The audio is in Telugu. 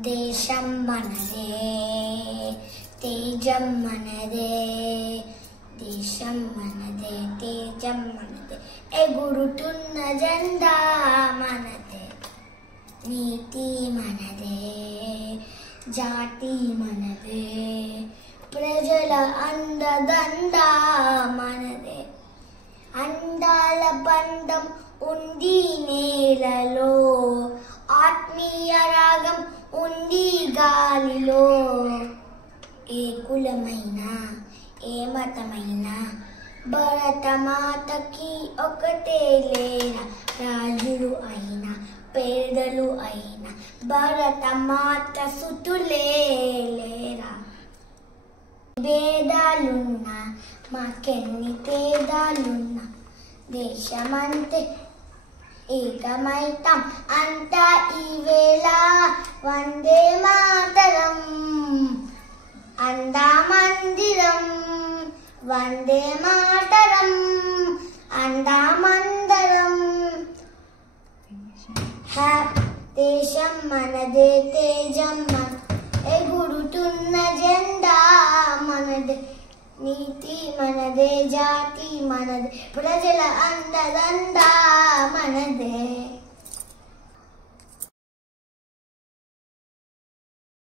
దేశం మనదే, తేజం మనదే. దేశం మనదే, తేజం మనదే. ఎగురుతున్న జెండా మనదే. నీతి మనదే, జాతి మనదే. ప్రజల అండదండ మనదే. అందాల బంధం ఉంది నేలలో, ఆత్మీయ రాగం ఉంది గాలిలో. ఏ కులమైనా ఏ మతమైనా భరతమాతకి ఒకటే లేరా. రాజులు అయినా పేదలు అయినా భరతమాత సుతులే లేరా. భేదాలున్నా మాకెన్ని తేడాలున్నా దేశమంతే ఏకమైతం అంతా ఈవేళ. వందే మాతరం అందామందిరం, వందే మాతరం అందామందరం. దేశం మనదే, తేజం మన, ఎగురుతున్న జెండా మనదే. నీతి మనదే, జాతి మనదే. ప్రజల అండదండ మనదే.